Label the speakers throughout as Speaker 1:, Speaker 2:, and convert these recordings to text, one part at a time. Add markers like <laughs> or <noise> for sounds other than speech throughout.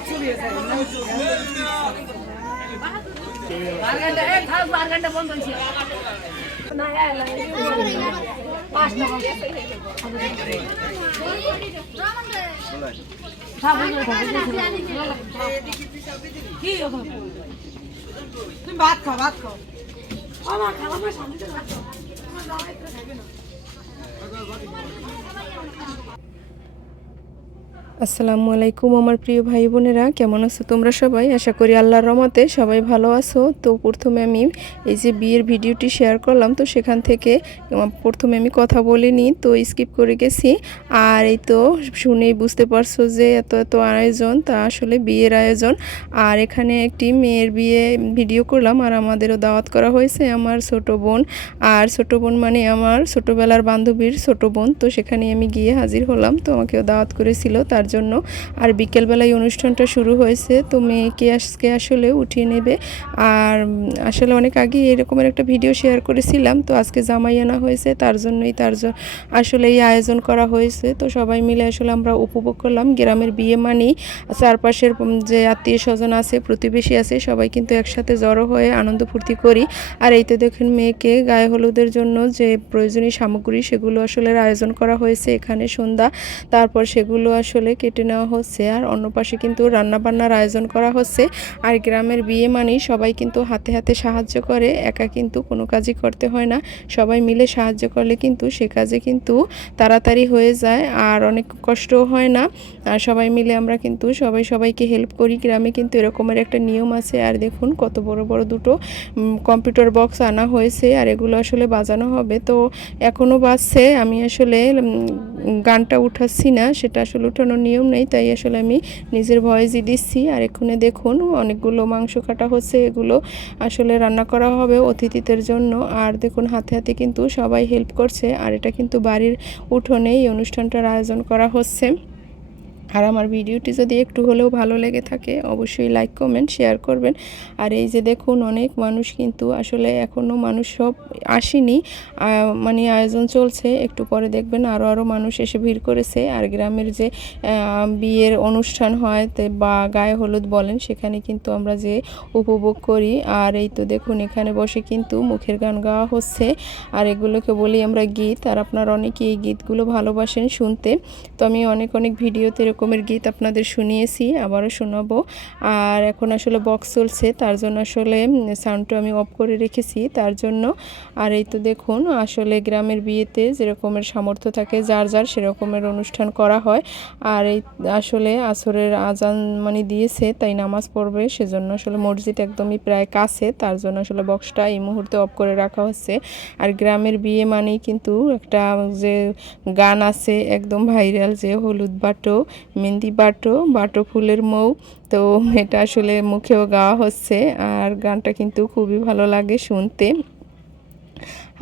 Speaker 1: তুমি ভাত খাও ভাত খাও
Speaker 2: আমার খাবার সামনে রাখো
Speaker 3: আসসালামু আলাইকুম আমার প্রিয় ভাই বোনেরা, কেমন আছো তোমরা সবাই? আশা করি আল্লাহর রহমতে সবাই ভালো আছো। তো প্রথমে আমি এই যে বিয়ের ভিডিওটি শেয়ার করলাম, তো সেখান থেকে প্রথমে আমি কথা বলিনি তো স্কিপ করে গেছি। আর এই তো শুনেই বুঝতে পারছ যে এত এত আয়োজন, তা আসলে বিয়ের আয়োজন। আর এখানে একটি মেয়ের বিয়ে ভিডিও করলাম, আর আমাদেরও দাওয়াত করা হয়েছে আমার ছোট বোন। আর ছোট বোন মানে আমার ছোটোবেলার বান্ধবীর ছোট বোন, তো সেখানে আমি গিয়ে হাজির হলাম, তো আমাকেও দাওয়াত করেছিল তার জন্য। আর বিকেলবেলায় অনুষ্ঠানটা শুরু হয়েছে তো মেয়েকে আজকে আসলে উঠিয়ে নেবে। আর আসলে অনেক আগে এরকমের একটা ভিডিও শেয়ার করেছিলাম, তো আজকে জামাই আনা হয়েছে, তার জন্যই তার আসলে এই আয়োজন করা হয়েছে। তো সবাই মিলে আসলে আমরা উপভোগ করলাম, গ্রামের বিয়ে মানেই চারপাশের যে আত্মীয় স্বজন আছে, প্রতিবেশী আছে, সবাই কিন্তু একসাথে জড়ো হয়ে আনন্দ ফুর্তি করি। আর এই তো দেখেন মেয়েকে গায়ে হলুদের জন্য যে প্রয়োজনীয় সামগ্রী, সেগুলো আসলে আয়োজন করা হয়েছে এখানে সন্ধ্যা। তারপর সেগুলো আসলে কেটে নেওয়া হচ্ছে আর অন্য পাশে কিন্তু রান্নাবান্নার আয়োজন করা হচ্ছে। আর গ্রামের বিয়ে মানেই সবাই কিন্তু হাতে হাতে সাহায্য করে, একা কিন্তু কোনো কাজই করতে হয় না। সবাই মিলে সাহায্য করলে কিন্তু সে কাজে কিন্তু তাড়াতাড়ি হয়ে যায় আর অনেক কষ্টও হয় না। আর সবাই মিলে আমরা কিন্তু সবাই সবাইকে হেল্প করি। গ্রামে কিন্তু এরকমের একটা নিয়ম আছে। আর দেখুন কত বড় বড় দুটো কম্পিউটার বক্স আনা হয়েছে আর এগুলো আসলে বাজানো হবে। তো এখনও বাজছে। আমি আসলে গানটা উঠাচ্ছি না, সেটা আসলে উঠানোর নিয়ম নেই, তাই আসলে আমি নিজের ভয়েসই দিচ্ছি। আর এখানে দেখুন, অনেকগুলো মাংস কাটা হচ্ছে, এগুলো আসলে রান্না করা হবে অতিথিদের জন্য। আর দেখুন, হাতে হাতে কিন্তু সবাই হেল্প করছে। আর এটা কিন্তু বাড়ির উঠোনেই অনুষ্ঠানটার আয়োজন করা হচ্ছে। আর আমার ভিডিওটি যদি একটু হলেও ভালো লেগে থাকে, অবশ্যই লাইক কমেন্ট শেয়ার করবেন। আর এই যে দেখুন, অনেক মানুষ কিন্তু আসলে এখনও মানুষ সব আসেনি। মানে আয়োজন চলছে, একটু পরে দেখবেন আরও আরও মানুষ এসে ভিড় করেছে। আর গ্রামের যে বিয়ের অনুষ্ঠান হয় বা গায়ে হলুদ বলেন, সেখানে কিন্তু আমরা যে উপভোগ করি। আর এই তো দেখুন, এখানে বসে কিন্তু মুখের গান গাওয়া হচ্ছে। আর এগুলোকে বলি আমরা গীত। আর আপনারা অনেকে এই গীতগুলো ভালোবাসেন শুনতে। তো আমি অনেক অনেক ভিডিওতে এরকমের গীত আপনাদের শুনিয়েছি, আবারও শোনাবো। আর এখন আসলে বক্স চলছে, তার জন্য আসলে সাউন্ডটা আমি অফ করে রেখেছি। তার জন্য, আর এই তো দেখুন, আসলে গ্রামের বিয়েতে যেরকমের সামর্থ্য থাকে, যার যার সেরকমের অনুষ্ঠান করা হয়। আর এই আসলে আসরের আজান মানে দিয়েছে, তাই নামাজ পড়বে, সেজন্য আসলে মসজিদ একদমই প্রায় কাছে। তার জন্য আসলে বক্সটা এই মুহূর্তে অফ করে রাখা হচ্ছে। আর গ্রামের বিয়ে মানেই কিন্তু একটা যে গান আছে, একদম ভাইরাল যে হলুদ বাটো মেহেন্দি বাটো বাটো ফুলের মৌ। তো এটা আসলে মুখেও গাওয়া হচ্ছে আর গানটা কিন্তু খুবই ভালো লাগে শুনতে।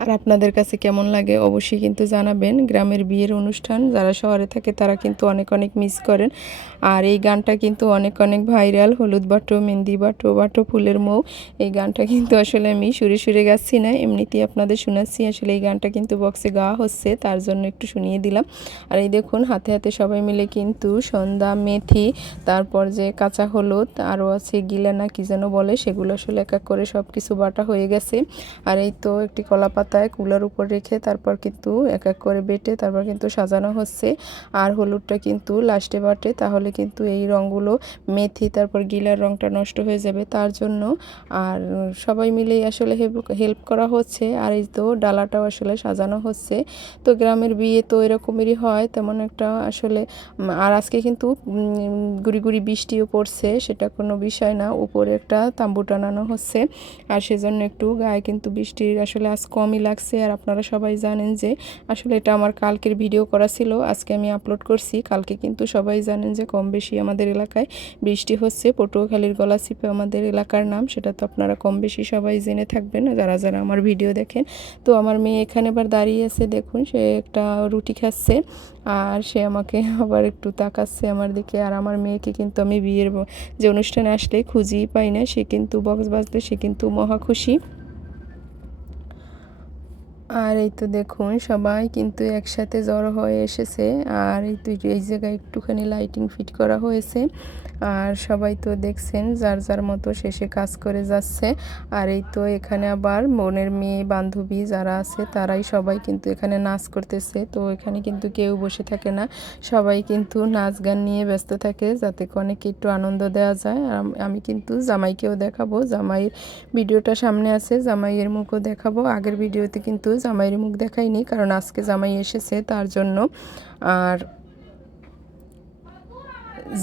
Speaker 3: আর আপনাদের কাছে কেমন লাগে অবশ্যই কিন্তু জানাবেন। গ্রামের বিয়ের অনুষ্ঠান যারা শহরে থাকে তারা কিন্তু অনেক অনেক মিস করেন। আর এই গানটা কিন্তু অনেক অনেক ভাইরাল হলুদ বাটো, মেহেন্দি বাটো বাটো ফুলের মৌ। এই গানটা কিন্তু আসলে আমি সুরে সুরে গাচ্ছি না, এমনিতেই আপনাদের শোনাচ্ছি। আসলে এই গানটা কিন্তু বক্সে গাওয়া হচ্ছে, তার জন্য একটু শুনিয়ে দিলাম। আর এই দেখুন, হাতে হাতে সবাই মিলে কিন্তু সন্ধ্যা মেথি, তারপর যে কাঁচা হলুদ আরও আছে গিলানা, কি যেন বলে, সেগুলো আসলে এক এক করে সব কিছু বাটা হয়ে গেছে। আর এই তো একটি কলা পাতায় কুলার উপর রেখে তারপর কিন্তু এক এক করে বেটে তারপর কিন্তু সাজানো হচ্ছে। আর হলুদটা কিন্তু লাস্টে বাটে, তাহলে কিন্তু এই রঙগুলো মেথি, তারপর গিলার রঙটা নষ্ট হয়ে যাবে তার জন্য। আর সবাই মিলেই আসলে হেল্প করা হচ্ছে। আর এই তো ডালাটাও আসলে সাজানো হচ্ছে। তো গ্রামের বিয়ে তো এরকমেরই হয়, তেমন একটা আসলে আর আজকে কিন্তু গুড়ি গুড়ি বৃষ্টিও পড়ছে, সেটা কোনো বিষয় না। উপরে একটা তাম্বু টানানো হচ্ছে। আর সেজন্য একটু গায়ে কিন্তু বৃষ্টির আসলে আজ কমই লাগছে আর আপনারা সবাই জানেন যে আসলে এটা আমার কালকের ভিডিও করা ছিল, আজকে আমি আপলোড করছি। কালকে কিন্তু সবাই জানেন যে কম বেশি আমাদের এলাকায় বৃষ্টি হচ্ছে। পটুয়াখালীর গলাচিপে আমাদের এলাকার নাম, সেটা তো আপনারা কম বেশি সবাই জেনে থাকবেন। যারা যারা আমার ভিডিও দেখেন, তো আমার মেয়ে এখানে আবার দাঁড়িয়ে আছে, দেখুন, সে একটা রুটি খাচ্ছে আর সে আমাকে <laughs> আবার একটু তাকাচ্ছে আমার দিকে। আর আমার মেয়েকে কিন্তু আমি বিয়ের যে অনুষ্ঠানে আসলে খুঁজেই পাই না, সে কিন্তু বক্স বাজলে সে কিন্তু মহা খুশি। আর এই তো দেখুন, সবাই কিন্তু একসাথে জড়ো হয়ে এসেছে। আর এই তো এই জায়গায় একটুখানি লাইটিং ফিট করা হয়েছে। আর সবাই তো দেখছেন, যার যার মতো শেষে কাজ করে যাচ্ছে। আর এই তো এখানে আবার বোনের মেয়ে, বান্ধবী যারা আছে, তারাই সবাই কিন্তু এখানে নাচ করতেছে। তো এখানে কিন্তু কেউ বসে থাকে না। সবাই কিন্তু নাচ গান নিয়ে ব্যস্ত থাকে, যাতে অনেকে একটু আনন্দ দেওয়া যায়। আর আমি কিন্তু জামাইকেও দেখাবো। জামাইয়ের ভিডিওটা সামনে আছে, জামাইয়ের মুখও দেখাবো। আগের ভিডিওতে কিন্তু জামাইয়ের মুখ দেখাইনি, কারণ আজকে জামাই এসেছে তার জন্য। আর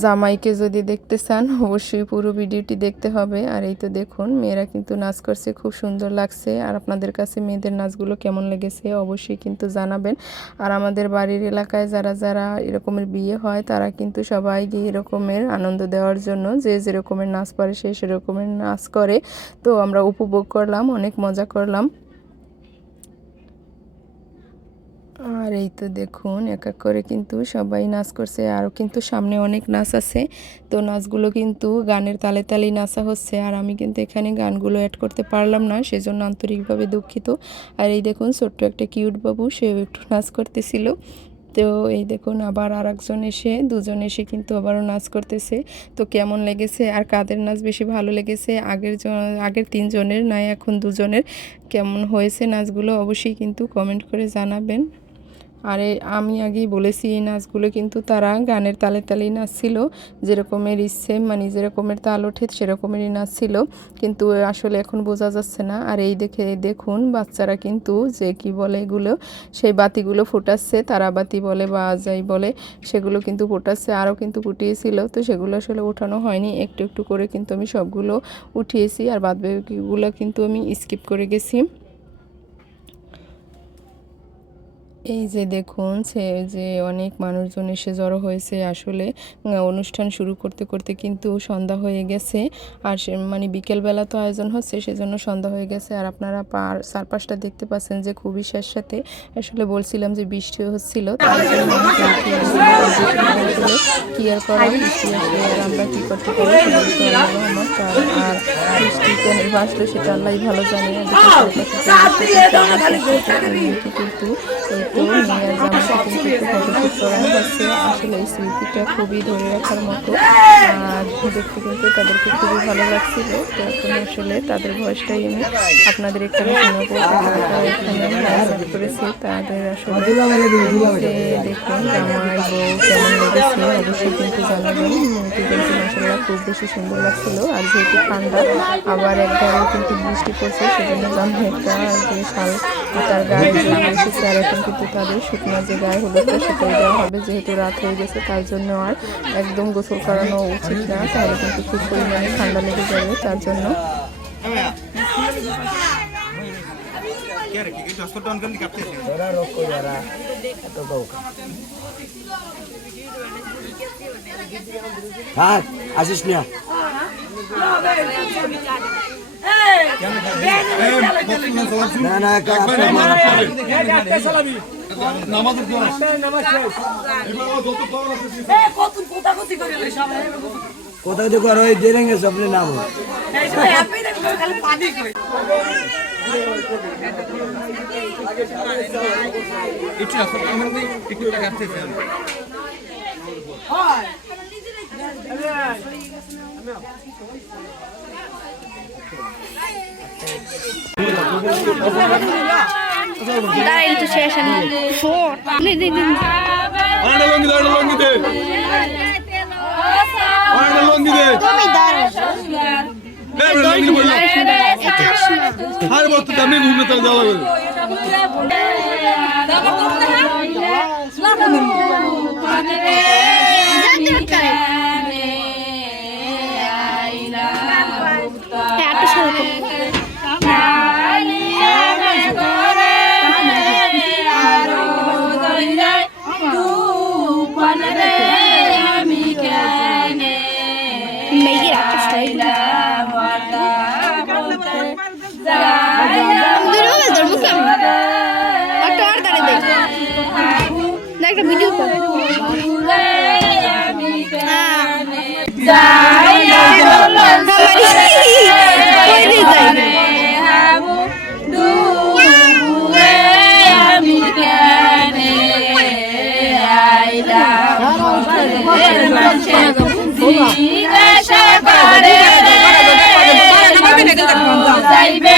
Speaker 3: জামাইকে যদি দেখতে চান, অবশ্যই পুরো ভিডিওটি দেখতে হবে। আর এই তো দেখুন, মেয়েরা কিন্তু নাচ করছে, খুব সুন্দর লাগছে। আর আপনাদের কাছে মেয়েদের নাচগুলো কেমন লেগেছে, অবশ্যই কিন্তু জানাবেন। আর আমাদের বাড়ির এলাকায় যারা যারা এরকমের বিয়ে হয়, তারা কিন্তু সবাই গিয়ে এরকমের আনন্দ দেওয়ার জন্য, যে যেরকমের নাচ পারে সে সেরকমের নাচ করে। তো আমরা উপভোগ করলাম, অনেক মজা করলাম। আর এই তো দেখুন, এক এক করে কিন্তু সবাই নাচ করছে আরও কিন্তু সামনে অনেক নাচ আছে। তো নাচগুলো কিন্তু গানের তালে তালেই নাচা হচ্ছে, আর আমি কিন্তু এখানে গানগুলো অ্যাড করতে পারলাম না, সেজন্য আন্তরিকভাবে দুঃখিত। আর এই দেখুন, ছোট্ট একটা কিউট বাবু সেও একটু নাচ করতেছিল। তো এই দেখুন, আবার আর একজন এসে, দুজন এসে কিন্তু আবারও নাচ করতেছে। তো কেমন লেগেছে, আর কাদের নাচ বেশি ভালো লেগেছে, আগের আগের তিনজনের নাই এখন দুজনের? কেমন হয়েছে নাচগুলো, অবশ্যই কিন্তু কমেন্ট করে জানাবেন। আর, আমি আগেই বলেছি এই নাচগুলো কিন্তু তারা গানের তালে তালেই নাচছিল। যেরকমের ইচ্ছে মানে যেরকমের তাল ওঠে, সেরকমেরই নাচছিল। কিন্তু আসলে এখন বোঝা যাচ্ছে না। আর এই দেখে, দেখুন, বাচ্চারা কিন্তু যে কি বলে এগুলো, সেই বাতিগুলো ফুটাচ্ছে, তারা বাতি বলে বা যাই বলে, সেগুলো কিন্তু ফুটাচ্ছে। আরও কিন্তু ফুটিয়েছিল। তো সেগুলো আসলে ওঠানো হয়নি। একটু একটু করে কিন্তু আমি সবগুলো উঠিয়েছি। আর বাদ বাকিগুলো কিন্তু আমি স্কিপ করে গেছি। এই যে দেখুন, সে যে অনেক মানুষজন এসে জড়ো হয়েছে। আসলে অনুষ্ঠান শুরু করতে করতে কিন্তু সন্ধ্যা হয়ে গেছে। আর সে মানে বিকেলবেলা তো আয়োজন হচ্ছে, সেজন্য সন্ধ্যা হয়ে গেছে। আর আপনারা পার, চারপাশটা দেখতে পাচ্ছেন যে খুবই শেষ সাথে আসলে বলছিলাম যে বৃষ্টি হচ্ছিল কি আর আমরা কি করতে। আর- বৃষ্টি সেটা আল্লাহ ভালো জানে। কিন্তু করা হচ্ছে আসলে এই স্মৃতিটা খুবই ধরে রাখার মতো। আর দেখতে কিন্তু তাদেরকে খুবই ভালো লাগছিল। তো এখন আসলে তাদের ভয়েসটাই আমি আপনাদের এখানে শোনাবো। এখানে সেট করেছে তাদের আসলে দেখুন জামাই বউ কেমন লেগেছে অবশ্যই কিন্তু জানাবেন। কিন্তু মাসাল্লাহ খুব বেশি সুন্দর লাগছিল। আর যেহেতু ঠান্ডা আবার একবারে কিন্তু বৃষ্টি পড়ছে সেজন্য জামাই একটা যে শাল তার গায়ে এসেছে আর এখন কিন্তু তাদের শুকনো যে গায়ে হলুদটা সেটাই দেওয়া হবে যেহেতু রাত হয়ে গেছে তার জন্য আর একদম গোসল করানো উচিত না তাহলে কিন্তু খুব পরিমাণে ঠান্ডা লেগে যাবে তার জন্য
Speaker 4: হ্যাঁ আসিস না না না কা- আপনার কোথায় দেখো আর ওই গেছে আপনি নাম
Speaker 5: দাঁড়াই তো শেষ আমি নে, নে, নে, নে।
Speaker 6: অনেকটা লঙ্গি দে অনেকটা লঙ্গি দে অনেকটা লঙ্গি দে
Speaker 5: তুমি দাঁড়াও
Speaker 6: দে বড় লঙ্গি বল হার বর্ত
Speaker 5: একটা ভিডিও কর
Speaker 2: Sabe,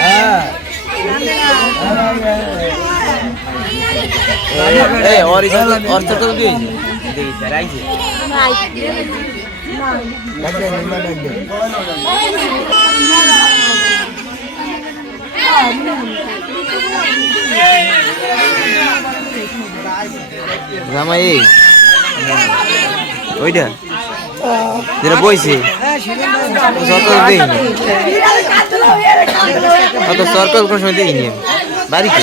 Speaker 4: হ্যাঁ
Speaker 7: ए और इधर और तो भी देखिए
Speaker 4: राइट है
Speaker 7: জামাই ওইটা? যেটা বইছে? সরকার দেখিনি অত সরকার কোনো সময় দেখিনি বাড়িতে?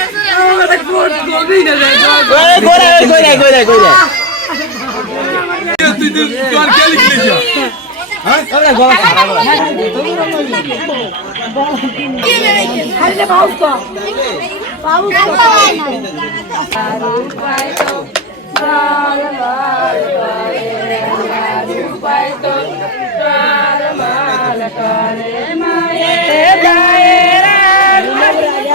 Speaker 6: তুই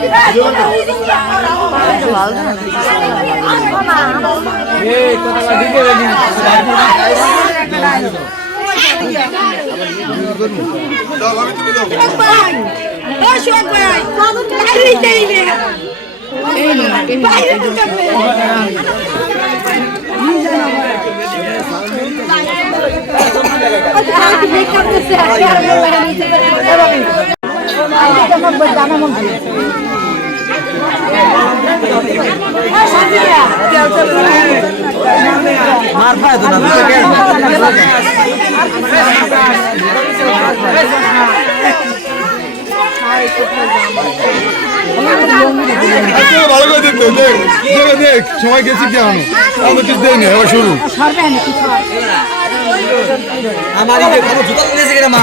Speaker 6: তুমি দাও
Speaker 7: মার পায় তো না
Speaker 6: ভালো করে দেখতে দেখ দেখ সময় গেছি কেমন আমি কিছু দেয়নি এবার শুরু
Speaker 7: আমার জুতা কিনেছে কিনা মা?